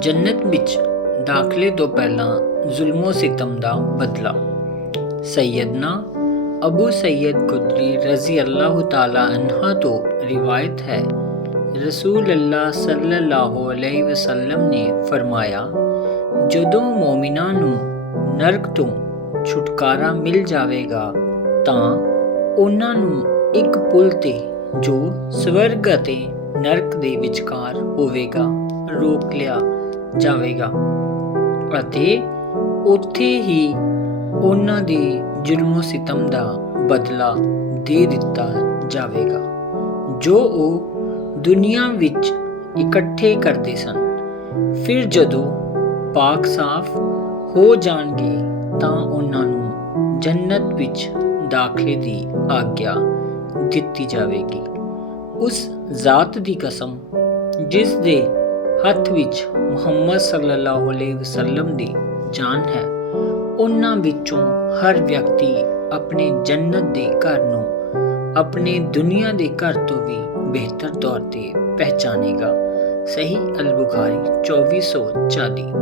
ਜੰਨਤ ਵਿੱਚ ਦਾਖਲੇ ਤੋਂ ਪਹਿਲਾਂ ਜ਼ੁਲਮੋ ਸਿਤਮ ਦਾ ਬਦਲਾ। ਸੈਯਦਨਾ ਅਬੂ ਸੈਦ ਖੁਦਰੀ ਰਜ਼ੀ ਅੱਲਾਹੁ ਤਾਲਾ ਅਨਹਾ ਤੋਂ ਰਿਵਾਇਤ ਹੈ। ਰਸੂਲ ਅੱਲਾਹ ਸੱਲੱਲਾਹੁ ਅਲੈਹਿ ਵਸੱਲਮ ਨੇ ਫਰਮਾਇਆ, ਜਦੋਂ ਮੂਮਿਨਾਂ ਨੂੰ ਨਰਕ ਤੋਂ ਛੁਟਕਾਰਾ ਮਿਲ ਜਾਵੇਗਾ, ਤਾਂ ਉਹਨਾਂ ਨੂੰ ਇੱਕ ਪੁਲ ਤੇ ਜੋ ਸਵਰਗ ਅਤੇ ਨਰਕ ਦੇ ਵਿਚਕਾਰ ਹੋਵੇਗਾ, ਰੋਕ ਲਿਆ। ਜਾਵੇਗਾ। ਅਤੇ ਉੱਥੇ ਹੀ ਉਹਨਾਂ ਦੇ ਜੁਰਮੋ ਸਿਤਮ ਦਾ ਬਦਲਾ ਦੇ ਦਿੱਤਾ ਜਾਵੇਗਾ, ਜੋ ਉਹ ਦੁਨੀਆ ਵਿੱਚ ਇਕੱਠੇ ਕਰਦੇ ਸਨ। ਫਿਰ ਜਦੋਂ ਪਾਕ ਸਾਫ਼ ਹੋ ਜਾਣਗੇ ਤਾਂ ਉਹਨਾਂ ਨੂੰ ਜੰਨਤ ਵਿੱਚ ਦਾਖਲੇ ਦੀ ਆਗਿਆ ਦਿੱਤੀ ਜਾਵੇਗੀ। ਉਸ ਜ਼ਾਤ ਦੀ ਕਸਮ, ਜਿਸ ਦੇ ਹੱਥ ਵਿੱਚ ਮੁਹੰਮਦ ਸੱਲੱਲਾਹੁ ਅਲੈਹਿ ਵਸੱਲਮ ਦੀ ਜਾਨ ਹੈ। ਉਹਨਾਂ ਵਿੱਚੋਂ ਹਰ ਵਿਅਕਤੀ ਆਪਣੇ ਜੰਨਤ ਦੇ ਘਰ ਨੂੰ ਆਪਣੇ ਦੁਨੀਆ ਦੇ ਘਰ ਤੋਂ ਵੀ ਬਿਹਤਰ ਤੌਰ ਤੇ ਪਹਿਚਾਨੇਗਾ। ਸਹੀ ਅਲ ਬੁਖਾਰੀ 2440